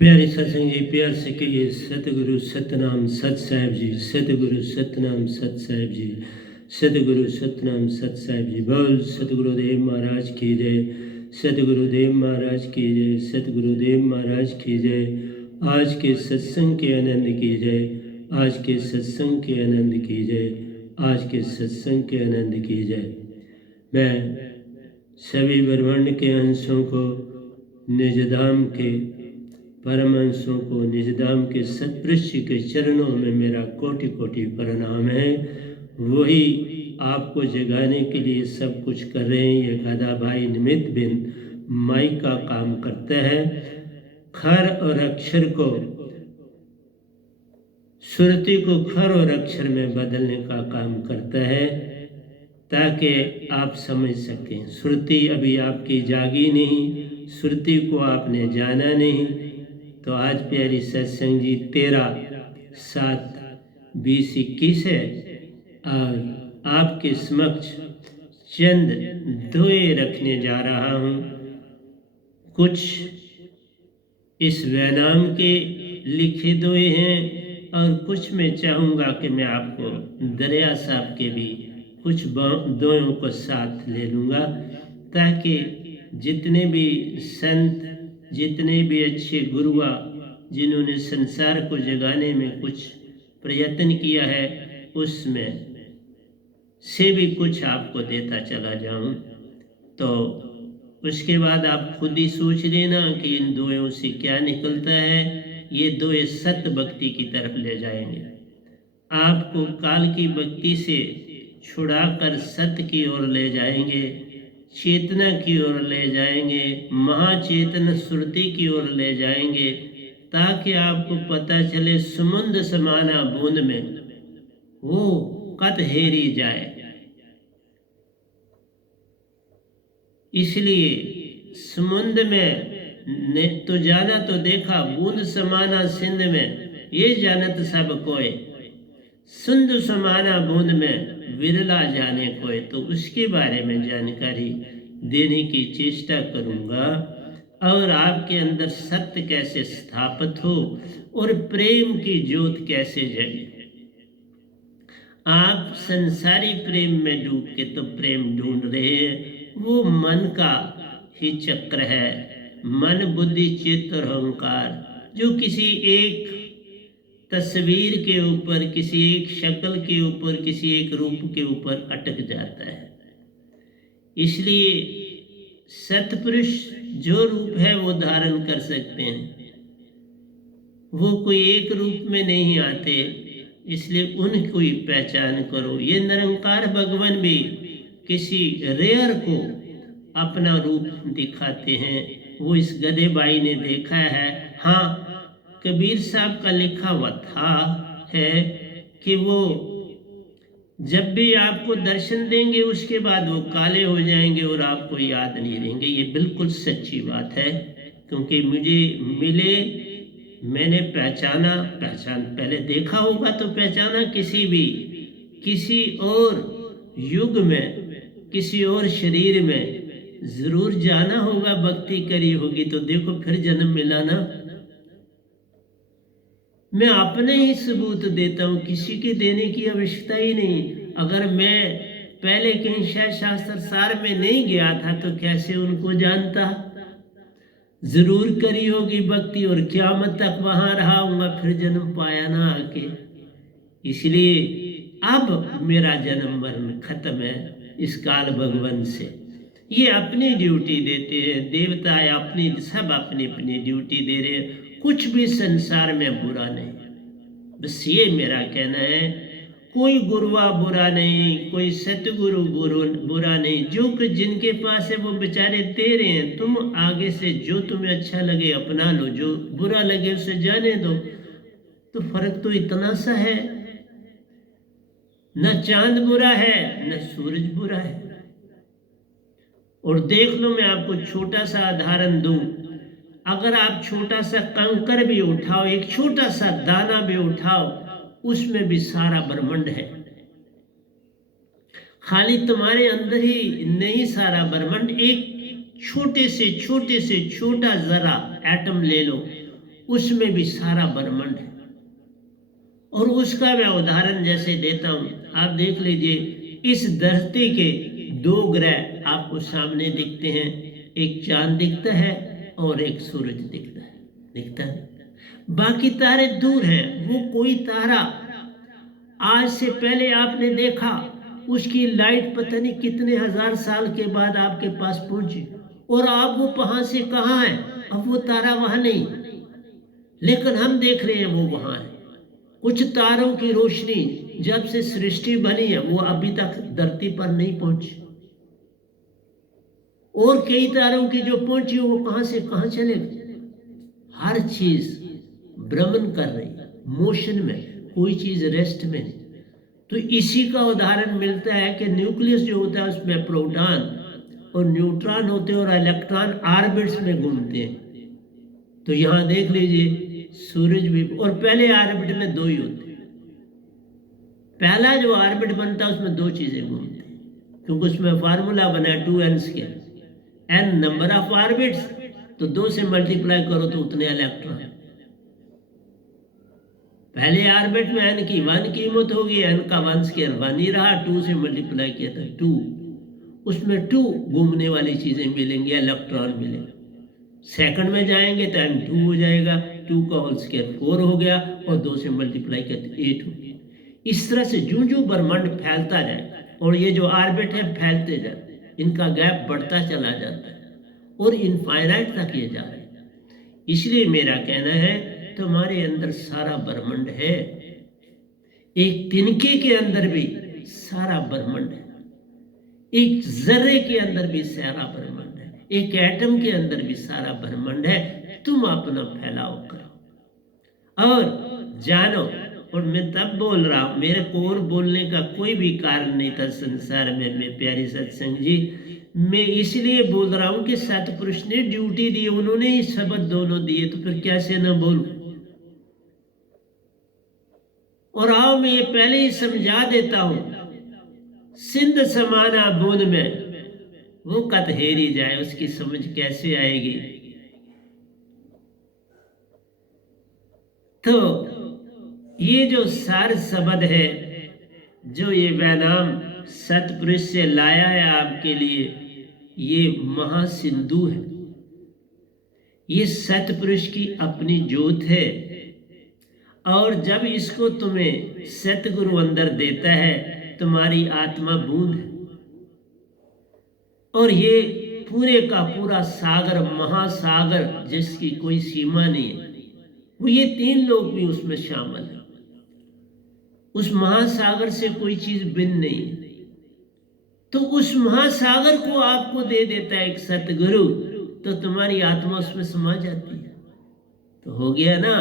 प्यारे सत्संग जी, प्यार से कहिए सतगुरु सतनाम सत साहिब जी, सतगुरु सतनाम सत साहिब जी, सतगुरु सतनाम सत साहिब जी। बोल सतगुरुदेव महाराज की जय, सतगुरुदेव महाराज की जय, सतगुरुदेव महाराज की जय। आज के सत्संग के आनंद की जय, आज के सत्संग के आनंद की जय, आज के सत्संग के आनंद की जय। मैं सभी ब्रह्मांड के अंशों को निजधाम के परमहंसों को निजधाम के सत्पुरुष के चरणों में मेरा कोटि कोटि प्रणाम है। वही आपको जगाने के लिए सब कुछ कर रहे हैं। ये गधा भाई निमित्त बिन माई का काम करता है। खर और अक्षर को, सुरती को खर और अक्षर में बदलने का काम करता है, ताकि आप समझ सकें। सुरती अभी आपकी जागी नहीं, सुरती को आपने जाना नहीं। तो आज प्यारी सत्संग जी 13/7/2021 है और आपके समक्ष चंद दुए रखने जा रहा हूँ। कुछ इस वैनाम के लिखे दुए हैं और कुछ मैं चाहूँगा कि मैं आपको दरिया साहब के भी कुछ दुओं को साथ ले लूँगा, ताकि जितने भी संत, जितने भी अच्छे गुरुआ जिन्होंने संसार को जगाने में कुछ प्रयत्न किया है, उसमें से भी कुछ आपको देता चला जाऊं। तो उसके बाद आप खुद ही सोच लेना कि इन दुओं से क्या निकलता है। ये दुए सत्य भक्ति की तरफ ले जाएंगे, आपको काल की भक्ति से छुड़ाकर सत्य की ओर ले जाएंगे, चेतना की ओर ले जाएंगे, महाचेतन सुरती की ओर ले जाएंगे, ताकि आपको पता चले समुद्र समाना बूंद में वो कत हेरी जाए। इसलिए समुद्र में ने तो जाना तो देखा, बूंद समाना सिंध में ये जानत सब कोय, सिंधु समाना बूंद में विरला जाने कोय। तो उसके बारे में जानकारी देने की चेष्टा करूंगा और आपके अंदर सत्य कैसे स्थापित हो और प्रेम की ज्योत कैसे जगे। आप संसारी प्रेम में डूब के तो प्रेम ढूंढ रहे हैं, वो मन का ही चक्र है। मन बुद्धि चित्त और अहंकार जो किसी एक तस्वीर के ऊपर, किसी एक शक्ल के ऊपर, किसी एक रूप के ऊपर अटक जाता है। इसलिए सतपुरुष जो रूप है वो धारण कर सकते हैं, वो कोई एक रूप में नहीं आते, इसलिए उनको ही पहचान करो। ये निरंकार भगवान भी किसी रेयर को अपना रूप दिखाते हैं। वो इस गधे भाई ने देखा है। हाँ, कबीर साहब का लिखा हुआ था है कि वो जब भी आपको दर्शन देंगे उसके बाद वो काले हो जाएंगे और आपको याद नहीं रहेंगे। ये बिल्कुल सच्ची बात है, क्योंकि मुझे मिले, मैंने पहचाना, पहचान पहले देखा होगा तो पहचाना, किसी और युग में, किसी और शरीर में जरूर जाना होगा, भक्ति करी होगी तो देखो फिर जन्म मिला ना। मैं अपने ही सबूत देता हूँ, किसी के देने की आवश्यकता ही नहीं। अगर मैं पहले कहीं शास्त्र सार में नहीं गया था तो कैसे उनको जानता। जरूर करी होगी भक्ति और क़यामत तक वहां रहा हूँगा, फिर जन्म पाया ना आके। इसलिए अब मेरा जन्म मरण खत्म है इस काल भगवान से। ये अपनी ड्यूटी देते हैं, देवता अपनी, सब अपनी अपनी ड्यूटी दे रहे हैं। कुछ भी संसार में बुरा नहीं, बस ये मेरा कहना है। कोई गुरुआ बुरा नहीं, कोई सतगुरु बुरा नहीं। जो कि जिनके पास है वो बेचारे दे रहे हैं, तुम आगे से जो तुम्हें अच्छा लगे अपना लो, जो बुरा लगे उसे जाने दो। तो फर्क तो इतना सा है, न चांद बुरा है न सूरज बुरा है। और देख लो, मैं आपको छोटा सा उदाहरण दूं। अगर आप छोटा सा कंकर भी उठाओ, एक छोटा सा दाना भी उठाओ, उसमें भी सारा ब्रह्मांड है। खाली तुम्हारे अंदर ही नहीं, सारा ब्रह्मांड। एक छोटे से छोटा जरा एटम ले लो, उसमें भी सारा ब्रह्मांड है। और उसका मैं उदाहरण जैसे देता हूं, आप देख लीजिए, इस धरती के 2 ग्रह आपको सामने दिखते हैं, एक चांद दिखता है और एक सूरज दिखता है। बाकी तारे दूर हैं। वो कोई तारा आज से पहले आपने देखा, उसकी लाइट पता नहीं कितने हजार साल के बाद आपके पास पहुंची, और आप वो कहां से कहां है, अब वो तारा वहां नहीं, लेकिन हम देख रहे हैं वो वहां है। कुछ तारों की रोशनी जब से सृष्टि बनी है वो अभी तक धरती पर नहीं पहुंची, और कई तारों की जो पहुंची वो कहां से कहां चले गए। हर चीज भ्रमण कर रही है, मोशन में, कोई चीज रेस्ट में नहीं। तो इसी का उदाहरण मिलता है कि न्यूक्लियस जो होता है उसमें प्रोटॉन और न्यूट्रॉन होते हैं और इलेक्ट्रॉन ऑर्बिट्स में घूमते हैं। तो यहां देख लीजिए सूरज भी, और पहले ऑर्बिट में 2 ही होते हैं। पहला जो ऑर्बिट बनता है उसमें 2 चीजें घूमती हैं, क्योंकि उसमें फार्मूला बना 2n², n number of orbits, तो 2 से मल्टीप्लाई करो तो उतने इलेक्ट्रॉन। पहले ऑर्बिट में n की 1 कीमत होगी, n का 1² 1 ही रहा, 2 से मल्टीप्लाई किया था 2, उसमें 2 घूमने वाली चीजें मिलेंगी, इलेक्ट्रॉन मिलेंगे। सेकंड में जाएंगे तो n2 हो जाएगा, 2 का होल स्क्वायर 4 हो गया, और 2 से मल्टीप्लाई किया तो 8 हो गया। इस तरह से जो जो ब्रह्मांड फैलता जाए, और ये जो ऑर्बिट है फैलते जाते हैं, इनका गैप बढ़ता चला जाता है और इनफाइनाइट तक ये जा रहे हैं। इसलिए मेरा कहना है तुम्हारे अंदर सारा ब्रह्मांड है, एक तिनके के अंदर भी सारा ब्रह्मांड है, एक जर्रे के अंदर भी सारा ब्रह्मांड है, एक एटम के अंदर भी सारा ब्रह्मांड है। तुम अपना फैलाव करो और जानो। और मैं तब बोल रहा हूं, मेरे को और बोलने का कोई भी कारण नहीं था संसार में, मेरे प्यारे सत्संग जी। मैं इसलिए बोल रहा हूं कि सतपुरुष ने ड्यूटी दी, उन्होंने ही शब्द दोनों दिए, तो फिर कैसे ना बोलूं। और आओ मैं ये पहले ही समझा देता हूं, सिंध समाना बूंद में वो कत हेरी जाए, उसकी समझ कैसे आएगी। तो ये जो सार शब्द है, जो ये वैनाम सतपुरुष से लाया है आपके लिए, ये महासिंधु है, ये सतपुरुष की अपनी ज्योत है। और जब इसको तुम्हें सतगुरु अंदर देता है, तुम्हारी आत्मा बूंद है, और ये पूरे का पूरा सागर, महासागर जिसकी कोई सीमा नहीं है, वो ये 3 लोग भी उसमें शामिल है। उस महासागर से कोई चीज भिन्न नहीं है। तो उस महासागर को आपको दे देता है एक सतगुरु, तो तुम्हारी आत्मा उसमें समा जाती है। तो हो गया ना,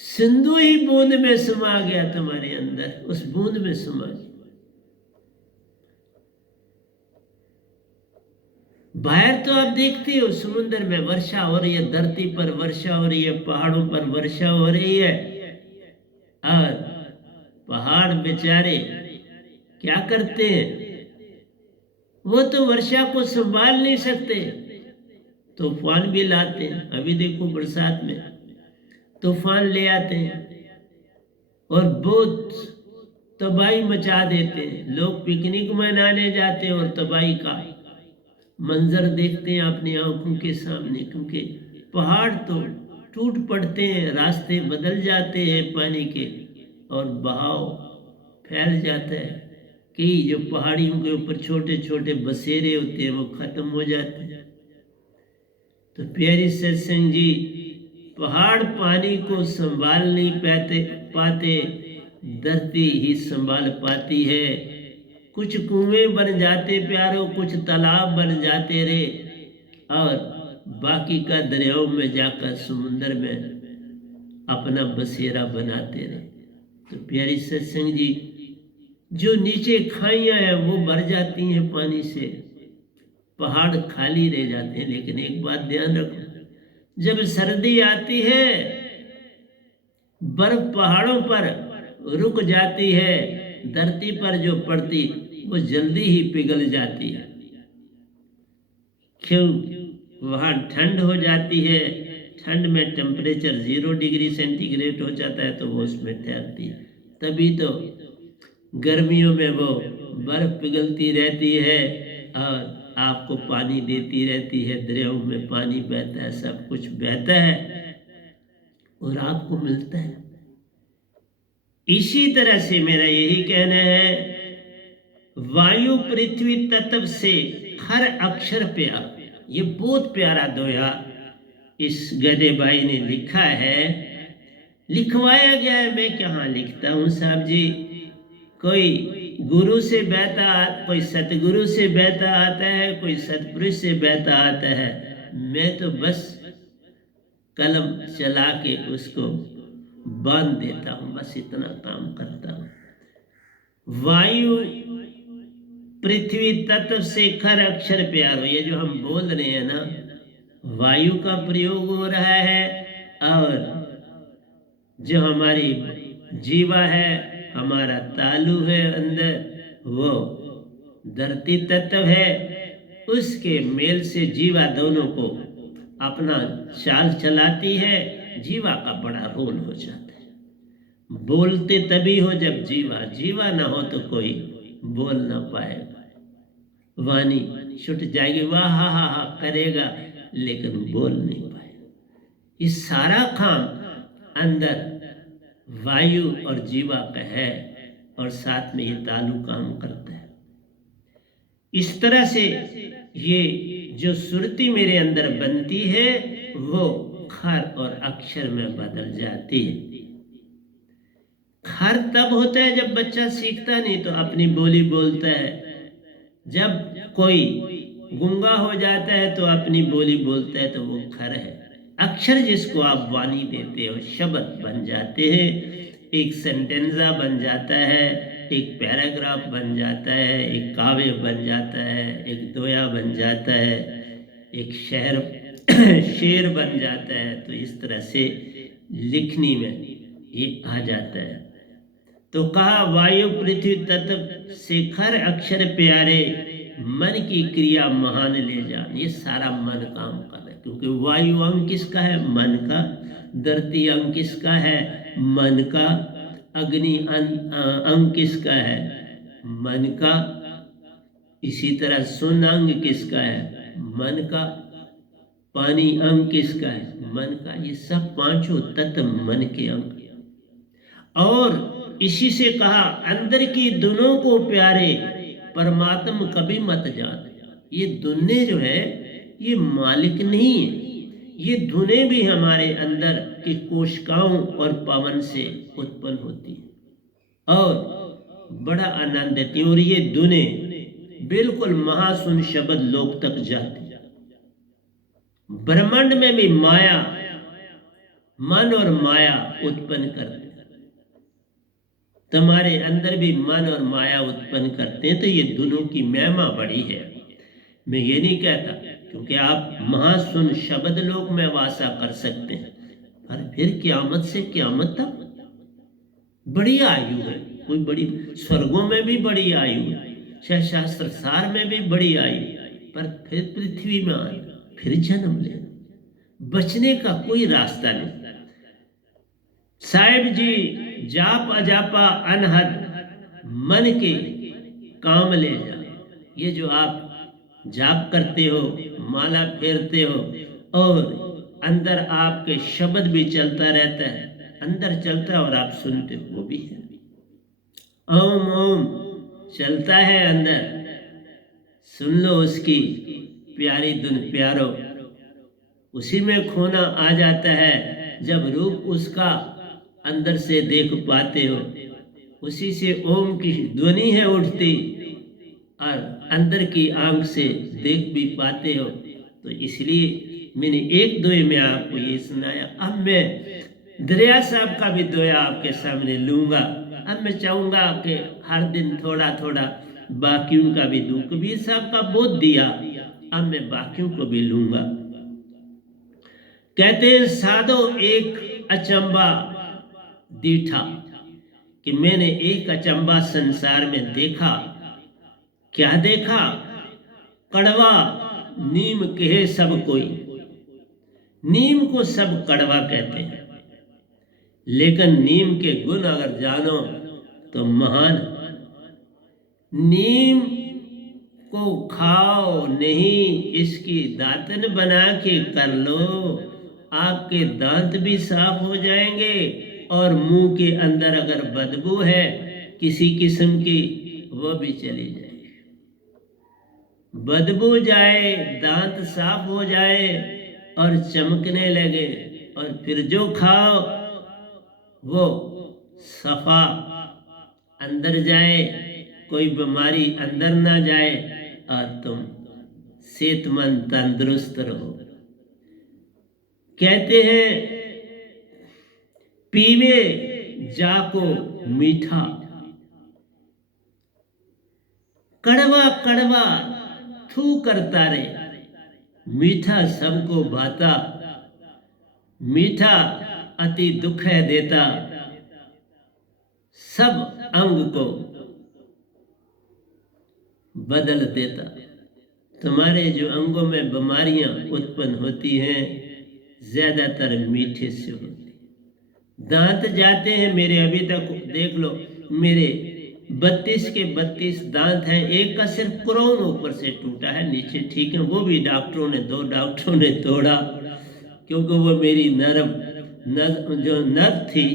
सिंधु ही बूंद में समा गया तुम्हारे अंदर, उस बूंद में समा गया। बाहर तो आप देखते हो समुद्र में वर्षा हो रही है, धरती पर वर्षा हो रही है, पहाड़ों पर वर्षा हो रही है, और पहाड़ बेचारे क्या करते हैं, वो तो वर्षा को संभाल नहीं सकते, तूफान भी लाते हैं। अभी देखो बरसात में तूफान ले आते हैं और बहुत तबाही मचा देते हैं। लोग पिकनिक मनाने जाते हैं और तबाही का मंजर देखते हैं अपनी आंखों के सामने, क्योंकि पहाड़ तो टूट पड़ते हैं, रास्ते बदल जाते हैं पानी के, और बहाव फैल जाता है कि जो पहाड़ियों के ऊपर छोटे छोटे बसेरे होते हैं वो खत्म हो जाते हैं। तो प्यारी सत्संग जी, पहाड़ पानी को संभाल नहीं पाते, धरती ही संभाल पाती है। कुछ कुएं बन जाते प्यारों, कुछ तालाब बन जाते रे, और बाकी का दरियाओं में जाकर समुद्र में अपना बसेरा बनाते रहे। तो प्यारी सत्संग जी, जो नीचे खाइयां हैं वो भर जाती हैं पानी से, पहाड़ खाली रह जाते हैं। लेकिन एक बात ध्यान रखो, जब सर्दी आती है, बर्फ पहाड़ों पर रुक जाती है, धरती पर जो पड़ती वो जल्दी ही पिघल जाती है। क्यों? वहां ठंड हो जाती है, ठंड में टेम्परेचर 0 डिग्री सेंटीग्रेड हो जाता है तो वो उसमें तैरती है। तभी तो गर्मियों में वो बर्फ पिघलती रहती है और आपको पानी देती रहती है, दरियाओं में पानी बहता है, सब कुछ बहता है और आपको मिलता है। इसी तरह से मेरा यही कहना है, वायु पृथ्वी तत्व से हर अक्षर प्यार। ये बहुत प्यारा दोहा इस गधे भाई ने लिखा है, लिखवाया गया है। मैं कहाँ लिखता हूँ साहब जी, कोई गुरु से बहता, कोई सतगुरु से बहता आता है, कोई सतपुरुष से बहता आता है। मैं तो बस कलम चला के उसको बांध देता हूँ, बस इतना काम करता हूँ। वायु पृथ्वी तत्व से खर अक्षर प्यारो, ये जो हम बोल रहे हैं ना, वायु का प्रयोग हो रहा है और जो हमारी जीवा है, हमारा तालु है अंदर, वो धरती तत्व है, उसके मेल से जीवा दोनों को अपना चाल चलाती है। जीवा का बड़ा रोल हो जाता है। बोलते तभी हो जब जीवा ना हो तो कोई बोल ना पाएगा, वाणी छूट जाएगी, वाह हा हा हा करेगा लेकिन बोल नहीं पाएगा। इस सारा काम अंदर वायु और जीवा का है और साथ में ये तालु काम करता है। इस तरह से ये जो सुरती मेरे अंदर बनती है वो खर और अक्षर में बदल जाती है। खर तब होता है जब बच्चा सीखता नहीं तो अपनी बोली बोलता है, जब कोई गूंगा हो जाता है तो अपनी बोली बोलता है तो वो खर है। अक्षर जिसको आप वाणी देते हो, शब्द बन जाते हैं, एक सेंटेंजा बन जाता है, एक पैराग्राफ बन जाता है, एक काव्य बन जाता है, एक दोया बन जाता है, एक शेर बन जाता है। तो इस तरह से लिखनी में ये आ जाता है। तो कहा वायु पृथ्वी तत्व से खर अक्षर प्यारे, मन की क्रिया महान ले जान। ये सारा मन काम कर रहा है, क्योंकि वायु अंग किसका है? मन का। धरती अंग किसका है? मन का। अग्नि अंग किसका है? मन का। इसी तरह सुन अंग किसका है? मन का। पानी अंग किसका है? मन का। ये सब पांचों तत्व मन के अंग। और इसी से कहा अंदर की दोनों को प्यारे, परमात्म कभी मत जान। ये दुनिया जो है ये मालिक नहीं है, ये धुनें भी हमारे अंदर की कोशिकाओं और पवन से उत्पन्न होती है और बड़ा आनंद देती है। और ये धुनें बिल्कुल महासुन शब्द लोक तक जाती है। ब्रह्मांड में भी माया, मन और माया उत्पन्न करते, तुम्हारे अंदर भी मन और माया उत्पन्न करते हैं। तो ये दोनों की महिमा बड़ी है। मैं ये नहीं कहता, क्योंकि आप महासुन शब्द लोक में वासा कर सकते हैं, पर फिर क़यामत से क़यामत तक बड़ी आयु है। कोई बड़ी स्वर्गों में भी बड़ी आयु है, शास्त्र सार में भी बड़ी आयु, पर फिर पृथ्वी में आए, फिर जन्म ले, बचने का कोई रास्ता नहीं। साहिब जी जाप अजापा अनहद मन के काम ले जा। ये जो आप जाप करते हो, माला फेरते हो और अंदर आपके शब्द भी चलता रहता है, अंदर चलता है और आप सुनते हो, वो भी है। ओम ओम चलता है अंदर, सुन लो उसकी प्यारी धुन प्यारो। उसी में खोना आ जाता है जब रूप उसका अंदर से देख पाते हो। उसी से ओम की ध्वनि है उठती और अंदर की आंख से देख भी पाते हो। तो इसलिए मैंने एक दोहे में आपको ये सुनाया। अब मैं दरिया साहब का भी दोया आपके सामने लूँगा। अब मैं चाहूँगा कि हर दिन थोड़ा थोड़ा बाकियों का भी दूँ। कबीर साहब का बहुत दिया, अब मैं बाकियों को भी लूँगा। कहते हैं साधो एक अचंबा दीठा, कि मैंने एक अचंबा संसार में देखा। क्या देखा? कड़वा नीम कहे सब कोई, नीम को सब कड़वा कहते हैं, लेकिन नीम के गुण अगर जानो तो महान। नीम को खाओ नहीं, इसकी दातन बना के कर लो, आपके दांत भी साफ हो जाएंगे और मुंह के अंदर अगर बदबू है किसी किस्म की वो भी चली जाएगी। बदबू जाए, दांत साफ हो जाए और चमकने लगे, और फिर जो खाओ वो सफा अंदर जाए, कोई बीमारी अंदर ना जाए और तुम सेहतमंद तंदुरुस्त रहो। कहते हैं पीवे जाको मीठा, कड़वा कड़वा थू करता रे, मीठा सबको भाता, मीठा अति दुख है देता, सब अंग को बदल देता। तुम्हारे जो अंगों में बीमारियां उत्पन्न होती हैं ज्यादातर मीठे से होती। दांत जाते हैं मेरे, अभी तक देख लो मेरे 32 के 32 दांत हैं, एक का सिर्फ क्राउन ऊपर से टूटा है, नीचे ठीक है, वो भी दो डॉक्टरों ने तोड़ा, क्योंकि वो मेरी जो नर्व थी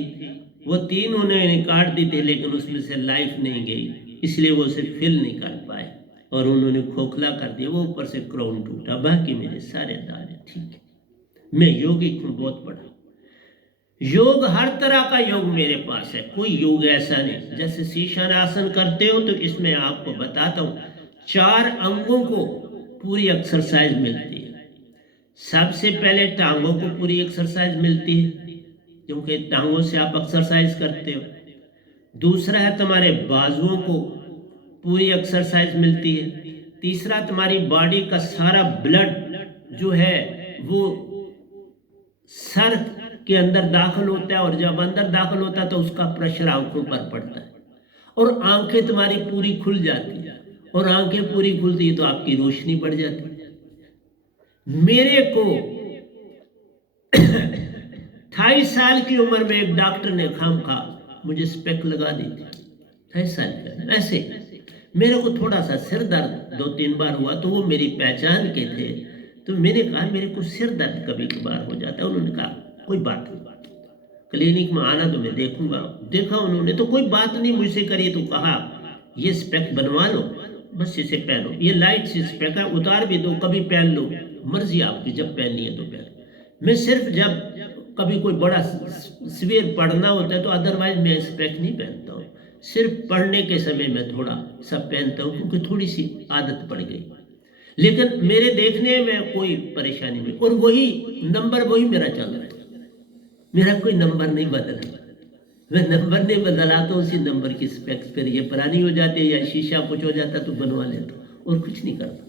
वो 3 उन्होंने काट दी थी, लेकिन उसमें से लाइफ नहीं गई, इसलिए वो उसे फिल नहीं कर पाए और उन्होंने खोखला कर दिया, वो ऊपर से क्राउन टूटा, बाकी मेरे सारे दांत ठीक है। मैं योगिक हूँ बहुत बड़ा, योग हर तरह का योग मेरे पास है, कोई योग ऐसा नहीं। जैसे शीर्षासन करते हो तो इसमें आपको बताता हूँ 4 अंगों को पूरी एक्सरसाइज मिलती है। सबसे पहले टांगों को पूरी एक्सरसाइज मिलती है, क्योंकि टांगों से आप एक्सरसाइज करते हो। दूसरा है तुम्हारे बाजुओं को पूरी एक्सरसाइज मिलती है। तीसरा तुम्हारी बॉडी का सारा ब्लड जो है वो सर के अंदर दाखिल होता है, और जब अंदर दाखिल होता है तो उसका प्रेशर आंखों पर पड़ता है, और आंखें तुम्हारी पूरी खुल जाती है, और आंखें पूरी खुलती है तो आपकी रोशनी बढ़ जाती है। मेरे को 28 साल की उम्र में एक डॉक्टर ने खामखा मुझे स्पेक लगा दी थी, 28 साल का। ऐसे मेरे को थोड़ा सा सिर दर्द 2-3 बार हुआ, तो वो मेरी पहचान के थे, तो मैंने कहा मेरे को सिर दर्द कभी कभार हो जाता है। उन्होंने कहा कोई बात नहीं, क्लिनिक में आना तो मैं देखूंगा। देखा उन्होंने तो कोई बात नहीं मुझसे करी, तो कहा ये स्पेक बनवा लो, बस इसे पहनो, ये लाइट से स्पेक है, उतार भी दो, कभी पहन लो, मर्जी आपकी, जब पहननी है तो पहन। मैं सिर्फ जब कभी कोई बड़ा सवेर पढ़ना होता है तो अदरवाइज मैं स्पेक नहीं पहनता हूँ, सिर्फ पढ़ने के समय में थोड़ा सब पहनता हूँ, क्योंकि थोड़ी सी आदत पड़ गई। लेकिन मेरे देखने में कोई परेशानी नहीं, और वही नंबर वही मेरा चल रहा है, मेरा कोई नंबर नहीं बदला, मैं नंबर नहीं बदला तो उसी नंबर की स्पेक्स पर ये पुरानी हो जाती है या शीशा कुछ हो जाता तो बनवा लेता, और कुछ नहीं करता।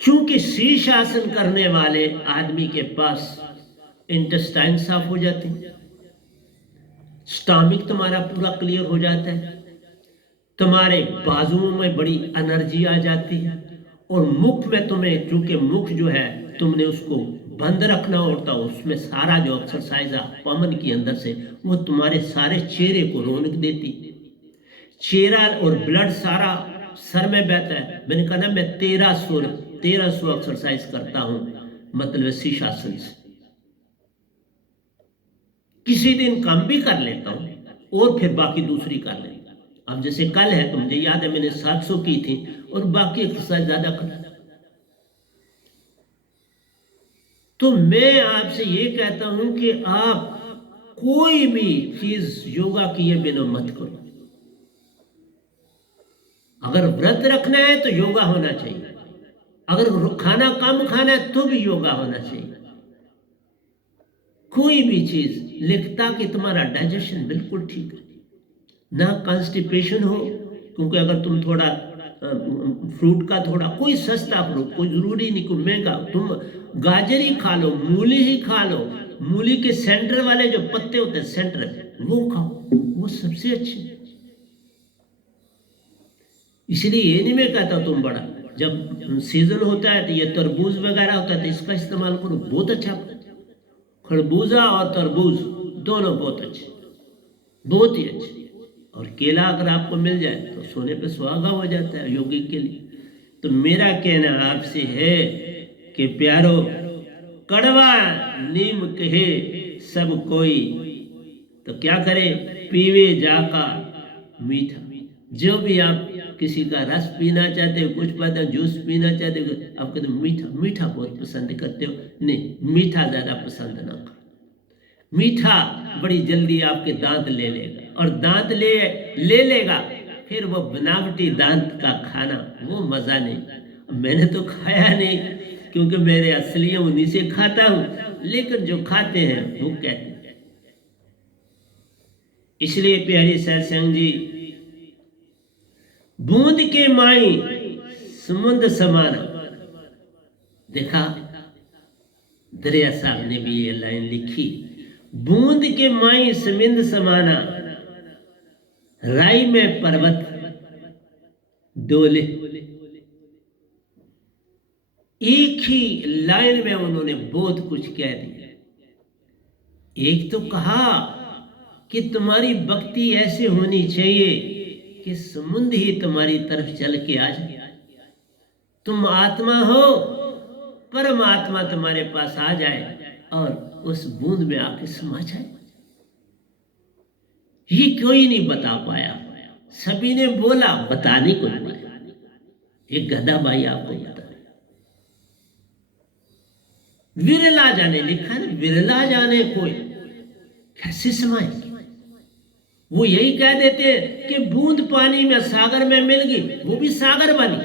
क्योंकि शीर्षासन करने वाले आदमी के पास इंटेस्टाइन साफ हो जाते हैं, स्टॉमिक तुम्हारा पूरा क्लियर हो जाता है, तुम्हारे बाजुओं में बड़ी एनर्जी आ जाती है, और मुख में तुम्हें, क्योंकि मुख जो है तुमने उसको बंद रखना होता है, उसमें सारा जो एक्सरसाइज है पवन की अंदर से वो तुम्हारे सारे चेहरे को रौनक देती, चेहरा और ब्लड सारा सर में बहता है। मैंने कहा ना मैं 1300 एक्सरसाइज करता हूं, मतलब शीर्षासन से। किसी दिन कम भी कर लेता हूं और फिर बाकी दूसरी कर लेता। अब जैसे कल है तो मुझे याद है मैंने 700 की थी और बाकी एक्सरसाइज ज्यादा कर। तो मैं आपसे ये कहता हूं कि आप कोई भी चीज योगा किए बिना मत करो। अगर व्रत रखना है तो योगा होना चाहिए, अगर खाना कम खाना है तो भी योगा होना चाहिए। कोई भी चीज लिखता कि तुम्हारा डाइजेशन बिल्कुल ठीक है, ना कॉन्स्टिपेशन हो, क्योंकि अगर तुम थोड़ा फ्रूट का थोड़ा कोई सस्ता फ्रूट, कोई जरूरी नहीं कोई महंगा, तुम गाजर ही खा लो, मूली ही खा लो, मूली के सेंटर वाले जो पत्ते होते हैं सेंटर वो खाओ, वो सबसे अच्छे। इसलिए ये नहीं मैं कहता तुम बड़ा, जब सीजन होता है तो ये तरबूज वगैरह होता है तो इसका इस्तेमाल करो, बहुत अच्छा खरबूजा और तरबूज दोनों बहुत अच्छे, बहुत ही अच्छे। और केला अगर आपको मिल जाए तो सोने पे सुहागा हो जाता है यौगिक के लिए। तो मेरा कहना आपसे है कि प्यारो, कड़वा नीम कहे सब कोई, तो क्या करे, पीवे जाका मीठा। जो भी आप किसी का रस पीना चाहते हो, कुछ पता जूस पीना चाहते हो, आप कहते मीठा, मीठा बहुत पसंद करते हो, नहीं, मीठा ज़्यादा पसंद ना करो। मीठा बड़ी जल्दी आपके दांत ले लेगा, और दांत ले लेगा, फिर वो बनावटी दांत का खाना वो मज़ा नहीं। मैंने तो खाया नहीं, क्योंकि मेरे असली उन्हीं से खाता हूँ, लेकिन जो खाते हैं वो कहते हैं। इसलिए प्यारी सत्संग जी, बूंद के माई समुद्र समाना। देखा, दरिया साहब ने भी ये लाइन लिखी, बूंद के माई समुद्र समाना, राई में पर्वत डोले। एक ही लाइन में उन्होंने बहुत कुछ कह दिया। एक तो कहा कि तुम्हारी भक्ति ऐसे होनी चाहिए कि समुद्र ही तुम्हारी तरफ चल के आ जाए। तुम आत्मा हो, परमात्मा तुम्हारे पास आ जाए और उस बूंद में आके समा जाए। ये कोई नहीं बता पाया, सभी ने बोला, बताने को नहीं आया। एक गधा भाई आपको बता, विरला जाने लिखा है, विरला जाने कोई कैसे समाए। वो यही कह देते हैं कि बूंद पानी में सागर में मिल गई, वो भी सागर बनी।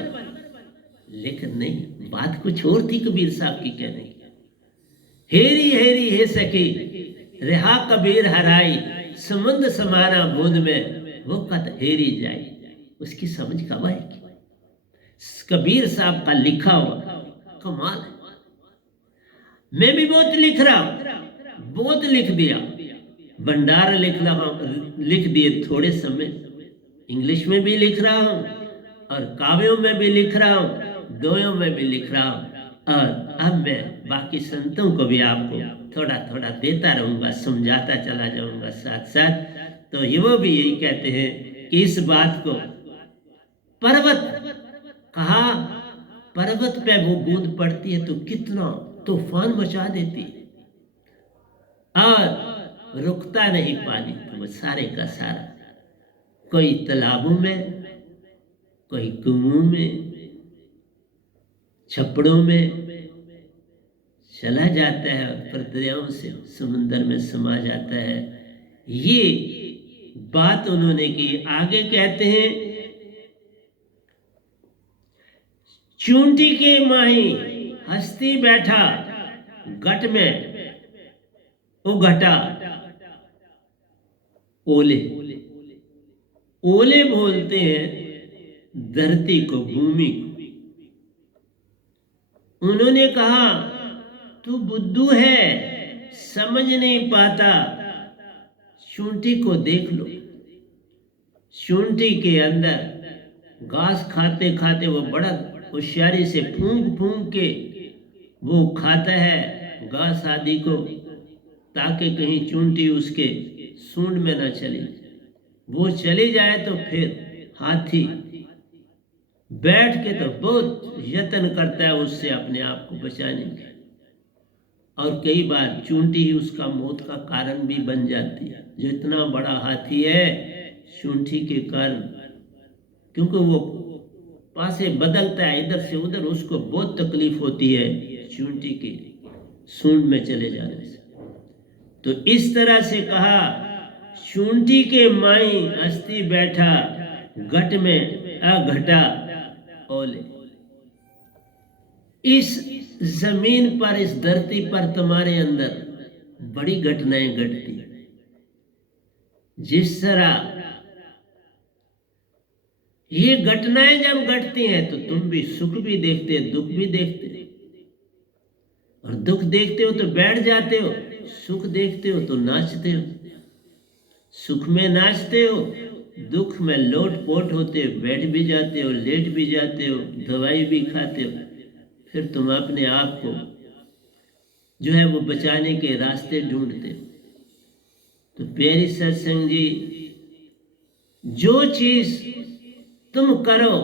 लेकिन नहीं, बात कुछ और थी कबीर साहब की कहने की। हेरी हेरी हे सखी रहा कबीर हराई, समुद्र समाना बूंद में वो कत हेरी जाए। उसकी समझ कब आएगी? कबीर साहब का लिखा हुआ कमाल है। मैं भी बहुत लिख रहा हूं, बहुत लिख दिया, भंडार लिख दिए थोड़े समय, इंग्लिश में भी लिख रहा हूं और काव्यों में भी लिख रहा हूं, दोयों में भी लिख रहा हूं। और अब मैं बाकी संतों को भी आपको थोड़ा थोड़ा देता रहूंगा, समझाता चला जाऊंगा साथ साथ। तो ये वो भी यही कहते हैं कि इस बात को, पर्वत कहा, पर्वत पे वो बूंद पड़ती है तो कितना तूफान मचा देती है, और रुकता नहीं पानी, तो वो सारे का सारा कोई तालाबों में, कोई कुओं में, छपड़ों में चला जाता है और फिर दरियाओं से समुद्र में समा जाता है। ये बात उन्होंने की। आगे कहते हैं, चूंटी के माही हस्ती बैठा, घट में वो घटा ओले। ओले बोलते हैं धरती को, भूमि को। उन्होंने कहा, तू बुद्धू है, समझ नहीं पाता, चूंटी को देख लो। चूंटी के अंदर घास खाते खाते वो बड़ा होशियारी से फूंक फूंक के वो खाता है घास आदि को, ताकि कहीं चूंटी उसके सूंड में ना चली। वो चली जाए तो फिर हाथी बैठ के तो बहुत यत्न करता है उससे अपने आप को बचाने का, और कई बार चूंटी ही उसका मौत का कारण भी बन जाती है। जो इतना बड़ा हाथी है, चूंटी के कारण, क्योंकि वो पासे बदलता है इधर से उधर, उसको बहुत तकलीफ होती है चूंटी के सूंड में चले जाने से। तो इस तरह से कहा, चूंटी के माई अस्थि बैठा, घट में अघटा ओले। इस जमीन पर, इस धरती पर तुम्हारे अंदर बड़ी घटनाएं घटती। जिस तरह ये घटनाएं जब घटती हैं तो तुम भी सुख भी देखते, दुख भी देखते। और दुख देखते हो तो बैठ जाते हो, सुख देखते हो तो नाचते हो। सुख में नाचते हो, दुख में लोट पोट होते हो, बैठ भी जाते हो, लेट भी जाते हो, दवाई भी खाते हो। फिर तुम अपने आप को जो है वो बचाने के रास्ते ढूंढते। तो प्यारी सत्संग जी, जो चीज तुम करो,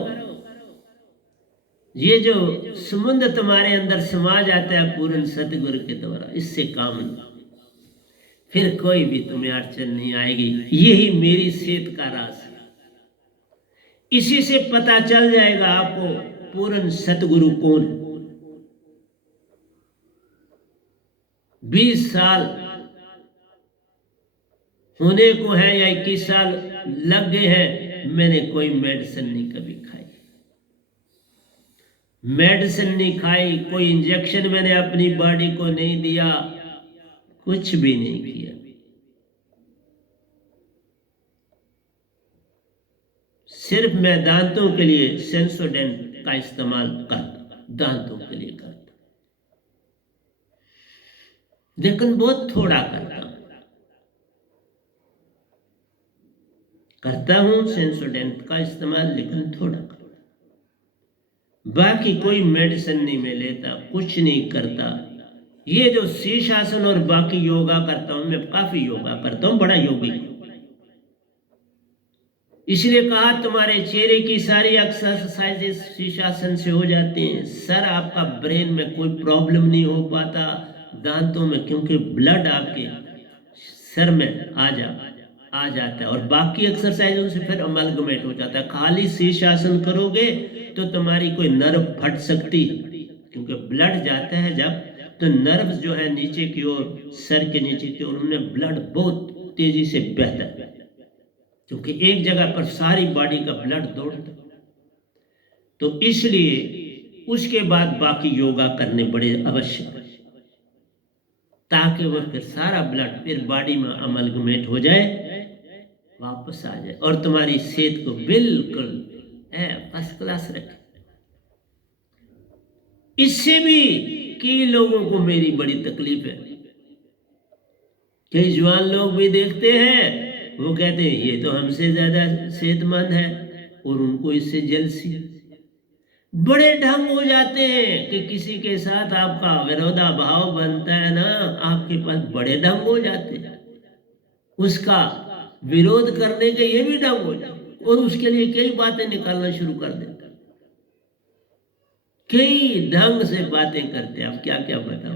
ये जो समुद्र तुम्हारे अंदर समा जाता है पूर्ण सतगुरु के द्वारा, इससे काम लो, फिर कोई भी तुम्हें अड़चन नहीं आएगी। यही मेरी सेहत का राज है। इसी से पता चल जाएगा आपको पूर्ण सतगुरु कौन है। 20 साल होने को है या 21 साल लग गए हैं, मैंने कोई मेडिसिन नहीं कभी खाई, मेडिसिन नहीं खाई, कोई इंजेक्शन मैंने अपनी बॉडी को नहीं दिया, कुछ भी नहीं किया। सिर्फ मैं दांतों के लिए सेंसोडेंट का इस्तेमाल करता, दांतों के लिए करता, लेकिन बहुत थोड़ा करता हूं सेंसोडेंट का इस्तेमाल, लेकिन थोड़ा करता। बाकी कोई मेडिसिन नहीं मैं लेता, कुछ नहीं करता। ये जो शीर्षासन और बाकी योगा करता हूं, मैं काफी योगा करता हूं, बड़ा योगी हूं। इसलिए कहा तुम्हारे चेहरे की सारी एक्सरसाइजेस शीर्षासन से हो जाती हैं। सर, आपका ब्रेन में कोई प्रॉब्लम नहीं हो पाता, दांतों में, क्योंकि ब्लड आपके सर में आ जाता है, और बाकी एक्सरसाइजों से फिर अमलगमेट हो जाता है। खाली शीर्षासन करोगे तो तुम्हारी कोई नर्व फट सकती, क्योंकि ब्लड जाता है जब, तो नर्व जो है नीचे की ओर, सर के नीचे की ओर, उनमें ब्लड बहुत तेजी से बहता है, क्योंकि एक जगह पर सारी बॉडी का ब्लड दौड़ता। तो इसलिए उसके बाद बाकी योगा करने बड़े आवश्यक है, ताकि वह फिर सारा ब्लड फिर बॉडी में अमलगमेट हो जाए, वापस आ जाए, और तुम्हारी सेहत को बिल्कुल फर्स्ट क्लास रखे। इससे भी कई लोगों को मेरी बड़ी तकलीफ है। कई जवान लोग भी देखते हैं, वो कहते हैं ये तो हमसे ज्यादा सेहतमंद है, और उनको इससे जेलसी। बड़े ढंग हो जाते हैं कि किसी के साथ आपका विरोधाभाव बनता है ना, आपके पास बड़े ढंग हो जाते हैं, उसका विरोध करने के ये भी ढंग हो जाते, और उसके लिए कई बातें निकालना शुरू कर देते, कई ढंग से बातें करते हैं। आप क्या क्या बताओ।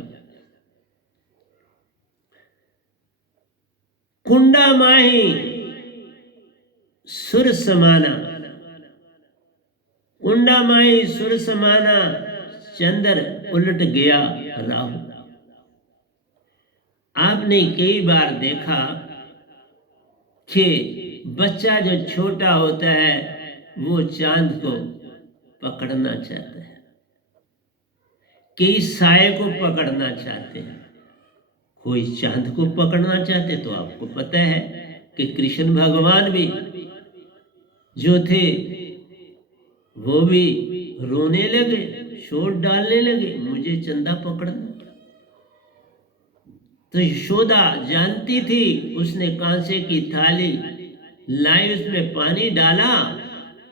कुंडा माही सुर समाना, कुंडा माही सुर समाना, चंद्र उलट गया राहु। आपने कई बार देखा कि बच्चा जो छोटा होता है वो चांद को पकड़ना चाहता है, कई साए को पकड़ना चाहते हैं, कोई चांद को पकड़ना चाहते। तो आपको पता है कि कृष्ण भगवान भी जो थे वो भी रोने लगे, शोर डालने लगे, मुझे चंदा पकड़ना। तो यशोदा जानती थी, उसने कांसे की थाली लाई, उसमें पानी डाला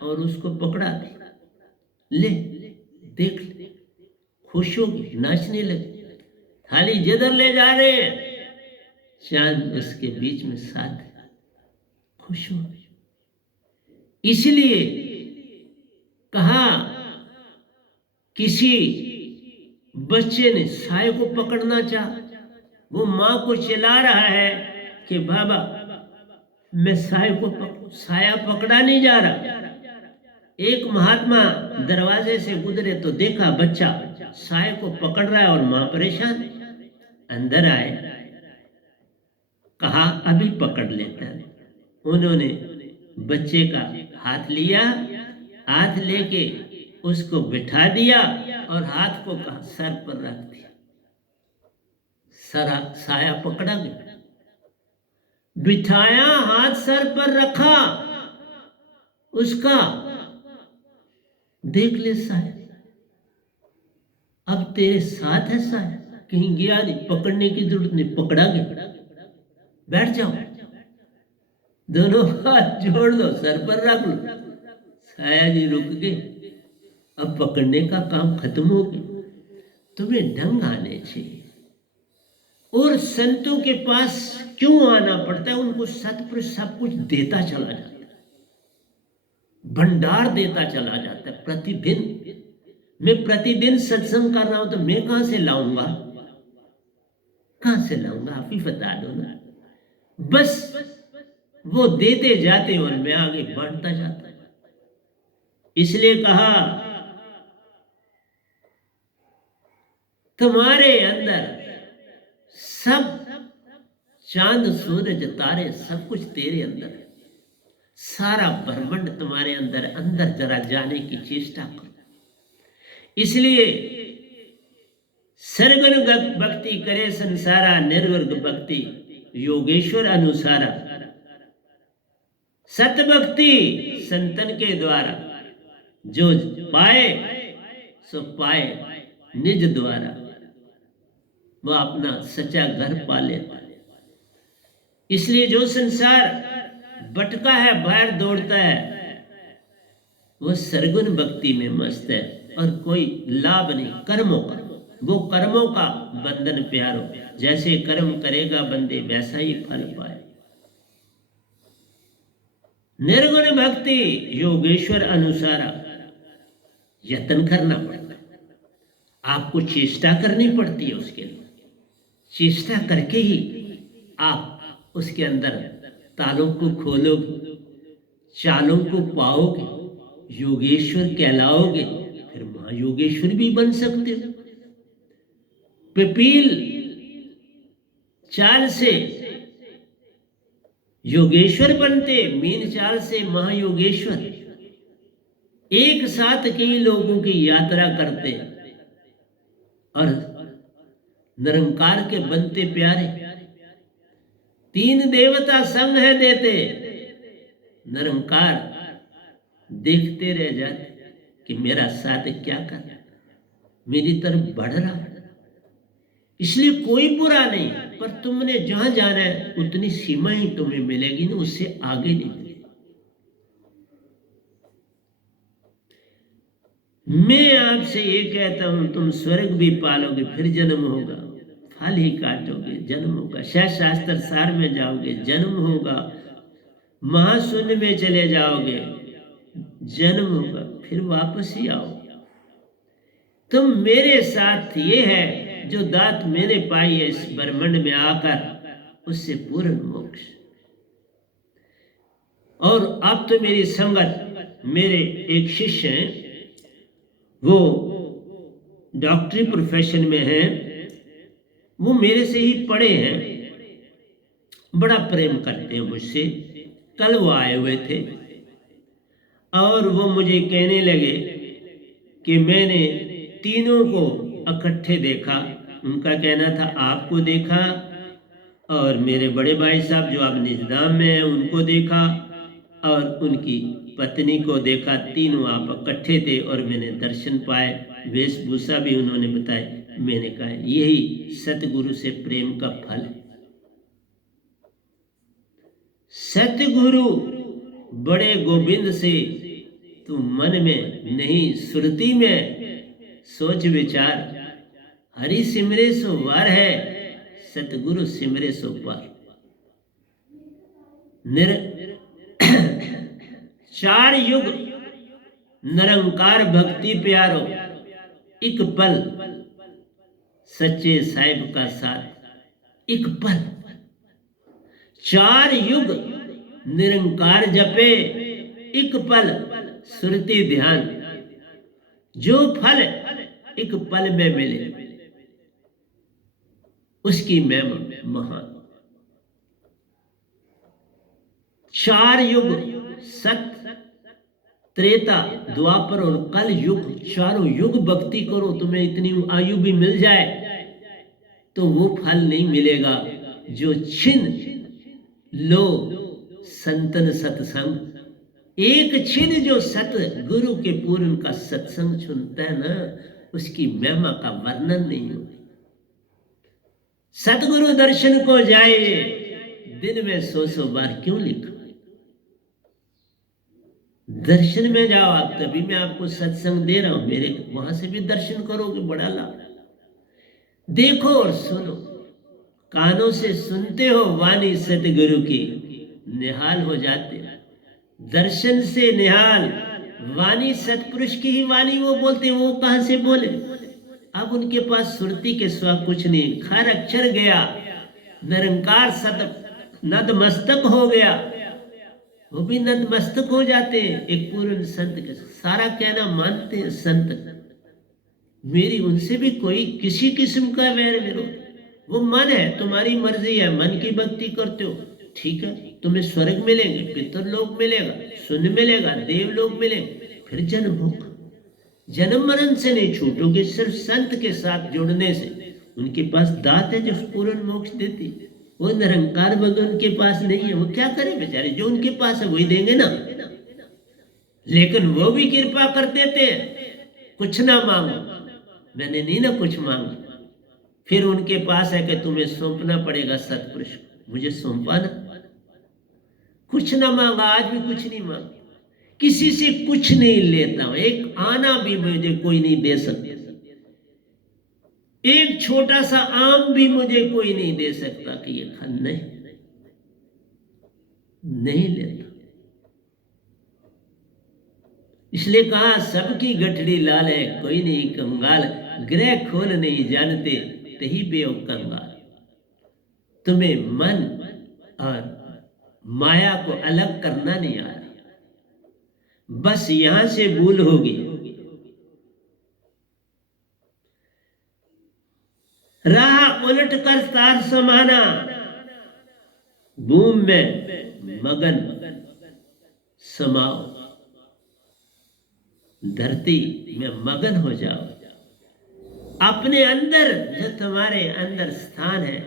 और उसको पकड़ा दिया। ले देख ले, खुश होगी, नाचने लगी। थाली जिधर ले जा रहे हैं, चांद उसके बीच में साथ है, खुश हो गई। इसलिए कहा, किसी बच्चे ने साय को पकड़ना चाहा, वो मां को चिल्ला रहा है कि बाबा मैं साया पकड़ा नहीं जा रहा। एक महात्मा दरवाजे से गुजरे तो देखा बच्चा साय को पकड़ रहा है और मां परेशान। अंदर आए, कहा अभी पकड़ लेता है। उन्होंने बच्चे का हाथ लिया, हाथ लेके उसको बिठा दिया और हाथ को सर पर रख दिया। साया पकड़ा गया, बिठाया, हाथ सर पर रखा, उसका देख ले साया, अब तेरे साथ है साया, कहीं गया नहीं, पकड़ने की जरूरत नहीं, पकड़ा गया। बैठ जाओ, दोनों हाथ जोड़ लो, सर पर रख लो। साया जी रुक गए, अब पकड़ने का काम खत्म हो गया। तुम्हें ढंग आने चाहिए, और संतों के पास क्यों आना पड़ता है? उनको सतपुरुष सब कुछ देता चला जाता है, भंडार देता चला जाता है। प्रतिदिन मैं प्रतिदिन सत्संग कर रहा हूं तो मैं कहां से लाऊंगा? कहां से लाऊंगा? आप ही बता दो ना। बस वो देते जाते और मैं आगे बढ़ता जाता। इसलिए कहा तुम्हारे अंदर सब चांद सूरज तारे सब कुछ तेरे अंदर है, सारा ब्रह्मांड तुम्हारे अंदर, अंदर जरा जाने की चेष्टा करो। इसलिए सरगुण भक्ति करे संसारा, निर्वर्ग भक्ति योगेश्वर अनुसारा। सत भक्ति संतन के द्वारा जो पाए सो पाए निज द्वारा, वह अपना सच्चा घर पाले। इसलिए जो संसार भटका है, बाहर दौड़ता है, वो सरगुण भक्ति में मस्त है और कोई लाभ नहीं कर्मों का। वो कर्मों का बंधन प्यारो, जैसे कर्म करेगा बंदे वैसा ही फल पाए। निर्गुण भक्ति योगेश्वर अनुसारा, यत्न करना पड़ता है, आपको चेष्टा करनी पड़ती है। उसके लिए चेष्टा करके ही आप उसके अंदर तालों को खोलोगे, चालों को पाओगे, योगेश्वर कहलाओगे, फिर महायोगेश्वर भी बन सकते हो। पिपील चाल से योगेश्वर बनते, मीन चाल से महायोगेश्वर। एक साथ कई लोगों की यात्रा करते और निरंकार के बनते प्यारे। तीन देवता संग है देते, निरंकार देखते रह जाते कि मेरा साथ क्या कर रहा, मेरी तरफ बढ़ रहा। इसलिए कोई बुरा नहीं, पर तुमने जहां जाना है उतनी सीमा ही तुम्हें मिलेगी ना, उससे आगे नहीं मिलेगी। मैं आपसे ये कहता हूं, तुम स्वर्ग भी पालोगे, फिर जन्म होगा, फल ही काटोगे, जन्म होगा। शास्त्र सार में जाओगे, जन्म होगा। महाशून्य में चले जाओगे, जन्म होगा, फिर वापस ही आओ। तुम मेरे साथ ये है जो दात मैंने पाई है इस ब्रह्मांड में आकर, उससे पूर्ण मोक्ष। और अब तो मेरी संगत, मेरे एक शिष्य हैं, वो डॉक्टरी प्रोफेशन में हैं, वो मेरे से ही पढ़े हैं, बड़ा प्रेम करते हैं मुझसे। कल वो आए हुए थे और वो मुझे कहने लगे कि मैंने तीनों को इकट्ठे देखा। उनका कहना था आपको देखा, और मेरे बड़े भाई साहब जो अब निजाम में हैं उनको देखा, और उनकी पत्नी को देखा। तीनों आप इकट्ठे थे और मैंने दर्शन पाए, वेशभूषा भी उन्होंने बताई। मैंने कहा यही सतगुरु से प्रेम का फल है। सतगुरु बड़े गोविंद से तू मन में नहीं सुरती में सोच विचार, हरि सिमरे सो वार है, सतगुरु सिमरे सो पार। चार युग निरंकार भक्ति प्यारो, एक पल सच्चे साहिब का साथ, एक पल। चार युग निरंकार जपे, एक पल सुरति ध्यान। जो फल एक पल में मिले उसकी महिमा महान। चार युग सत, त्रेता, द्वापर और कल युग, चारों युग भक्ति करो, तुम्हें इतनी आयु भी मिल जाए तो वो फल नहीं मिलेगा जो छिन लो संतन सत्संग। एक छिन जो सत गुरु के पूर्ण का सत्संग सुनता है ना, उसकी महिमा का वर्णन नहीं हो। सतगुरु दर्शन को जाए, दिन में 100 बार क्यों लिखा। दर्शन में जाओ आप, तभी मैं आपको सत्संग दे रहा हूं, मेरे वहां से भी दर्शन करोगे, बड़ा लाभ। देखो और सुनो, कानों से सुनते हो वाणी सतगुरु की, निहाल हो जाते हो। दर्शन से निहाल, वाणी सतपुरुष की ही वाणी वो बोलते, वो कहां से बोले? अब उनके पास सुरती के स्वा कुछ नहीं, खर अक्षर गया, निरंकार सत नतमस्तक हो गया। वो भी नतमस्तक हो जाते हैं एक पूर्ण संत के, सारा कहना मानते हैं संत। मेरी उनसे भी कोई किसी किस्म का वैर विरोध, वो मन है, तुम्हारी मर्जी है, मन की भक्ति करते हो, ठीक है, तुम्हें स्वर्ग मिलेंगे, पितरलोक मिलेगा, सुन मिलेगा, देवलोक मिलेंगे, फिर जन्म होगा। जन्म मरण से नहीं छूटोगे, सिर्फ संत के साथ जुड़ने से। उनके पास दात है जो पूर्ण मोक्ष देती, वो निरंकार भगवान उनके पास नहीं है, वो क्या करे बेचारे, जो उनके पास है वही देंगे ना। लेकिन वो भी कृपा कर देते हैं, कुछ ना मांगो, मैंने नहीं ना कुछ मांगा। फिर उनके पास है कि तुम्हें सौंपना पड़ेगा सतपुरुष को, मुझे सौंपा ना, कुछ ना मांगा, आज भी कुछ नहीं मांगा, किसी से कुछ नहीं लेता हूं, एक आना भी मुझे कोई नहीं दे सकता, एक छोटा सा आम भी मुझे कोई नहीं दे सकता कि ये खा, नहीं लेता। इसलिए कहा सबकी गठड़ी लाल है, कोई नहीं कंगाल, ग्रह खोल नहीं जानते तही बेव कंगाल। तुम्हें मन और माया को अलग करना नहीं आ रहा, बस यहां से भूल होगी। राह उलट कर तार समाना, बूम में मगन समाओ, धरती में मगन हो जाओ, अपने अंदर जो तुम्हारे अंदर स्थान है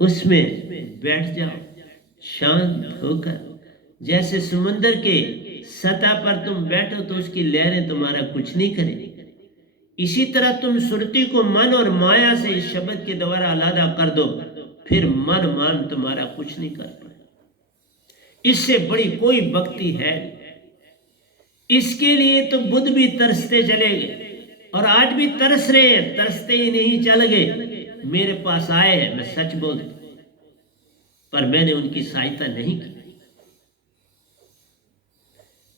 उसमें बैठ जाओ शांत होकर। जैसे समुद्र के सतह पर तुम बैठो तो उसकी लहरें तुम्हारा कुछ नहीं करें, इसी तरह तुम सुरती को मन और माया से इस शब्द के द्वारा अलग कर दो, फिर मन मान तुम्हारा कुछ नहीं कर पाए। इससे बड़ी कोई भक्ति है। इसके लिए तो बुद्ध भी तरसते चले गए और आज भी तरस रहे हैं, तरसते ही नहीं चल गए। मेरे पास आए हैं, मैं सच बोलता, पर मैंने उनकी सहायता नहीं की।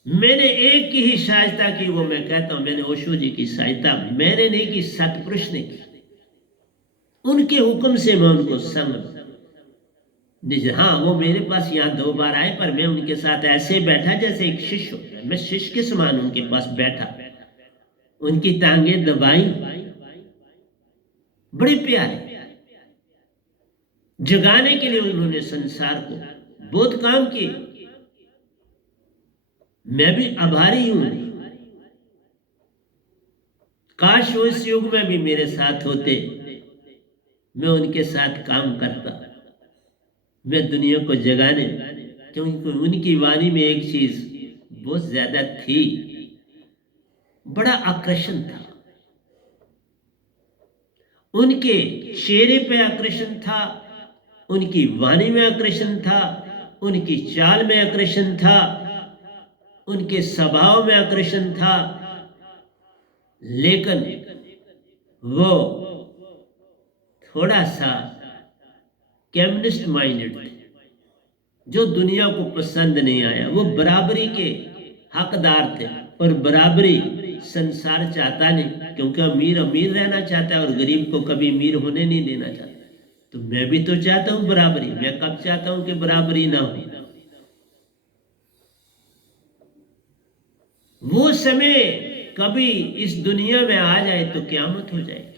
मैंने एक की ही सहायता की, वो मैं कहता हूं मैंने ओशो जी की सहायता मैंने नहीं की, सतपुरुष ने की। उनके हुक्म से मैं उनको संग, हाँ वो मेरे पास यहाँ 2 बार आए, पर मैं उनके साथ ऐसे बैठा जैसे एक शिष्य होता है, मैं शिष्य के समान उनके पास बैठा, उनकी टांगे दबाई, बड़े प्यारे, जगाने के लिए उन्होंने संसार को बहुत काम किए। मैं भी आभारी हूं, काश उस युग में भी मेरे साथ होते, मैं उनके साथ काम करता, मैं दुनिया को जगाने, क्योंकि उनकी वाणी में एक चीज बहुत ज्यादा थी, बड़ा आकर्षण था, उनके चेहरे पे आकर्षण था, उनकी वाणी में आकर्षण था, उनकी चाल में आकर्षण था, उनके स्वभाव में आकर्षण था। लेकिन वो थोड़ा सा कम्युनिस्ट माइंडेड थे, जो दुनिया को पसंद नहीं आया। वो बराबरी के हकदार थे और बराबरी संसार चाहता नहीं, क्योंकि अमीर अमीर रहना चाहता है और गरीब को कभी अमीर होने नहीं देना चाहता। तो मैं भी तो चाहता हूं बराबरी, मैं कब चाहता हूं कि बराबरी ना हो। वो समय कभी इस दुनिया में आ जाए तो क़यामत हो जाएगी।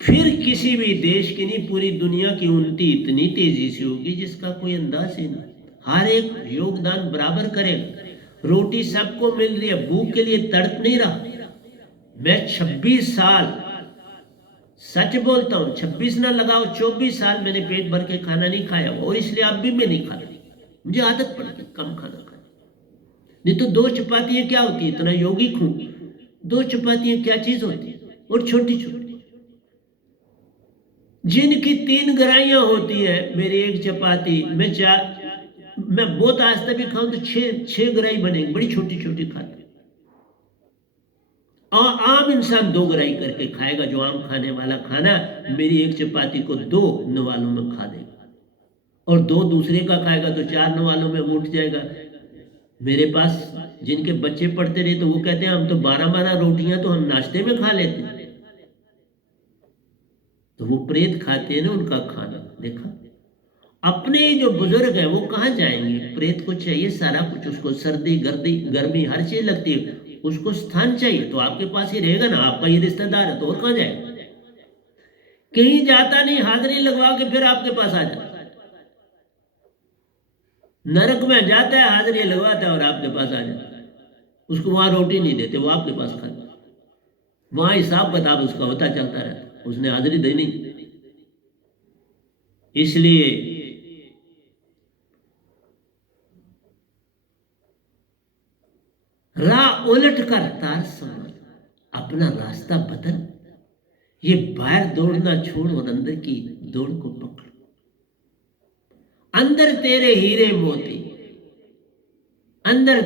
फिर किसी भी देश की नहीं, पूरी दुनिया की उन्नति इतनी तेजी से होगी जिसका कोई अंदाज ही नहीं। हर एक योगदान बराबर करेगा, रोटी सबको मिल रही है, भूख के लिए तड़प नहीं रहा। मैं 26 साल सच बोलता हूं, 26 ना लगाओ 24 साल मैंने पेट भर के खाना नहीं खाया, और इसलिए अब भी मैं नहीं खाता, मुझे आदत पड़ गई कम खाना खाने। नहीं तो 2 चपातियां क्या होती है, इतना यौगिक हूं, 2 चपातियां क्या चीज होती है, और छोटी छोटी, जिनकी 3 गराइयां होती है, मेरी एक चपाती मैं बहुत आस्था भी खाऊं तो 6 गराई बनेगी, बड़ी छोटी छोटी खाती। और आम इंसान दो ग्राही करके खाएगा, जो आम खाने वाला खाना मेरी एक चपाती को दो नवालों में खा देगा, और दो दूसरे का खाएगा तो चार नवालों में उठ जाएगा। मेरे पास जिनके बच्चे पढ़ते रहे तो वो कहते हैं हम तो 12-12 रोटियां तो हम नाश्ते में खा लेते हैं। तो वो प्रेत खाते हैं ना उनका खाना। देखा, अपने जो बुजुर्ग हैं वो कहाँ जाएंगे? प्रेत को चाहिए सारा कुछ, उसको सर्दी गर्दी गर्मी हर चीज लगती है, उसको स्थान चाहिए, तो आपके पास ही रहेगा ना, आपका ये रिश्तेदार है तो और कहाँ जाएगा? कहीं जाता नहीं, हाजिरी लगवा के फिर आपके पास आ जाता। नरक में जाता है, हाजिरी लगवाता है और आपके पास आ जाता है। उसको वहां रोटी नहीं देते, वो आपके पास खाता, वहां हिसाब किताब उसका होता चलता रहता, उसने हाजिरी देनी। इसलिए राह उलट कर तार समझ, अपना रास्ता बदल, ये बाहर दौड़ना छोड़ और अंदर की दौड़ को पकड़। अंदर तेरे हीरे मोती, अंदर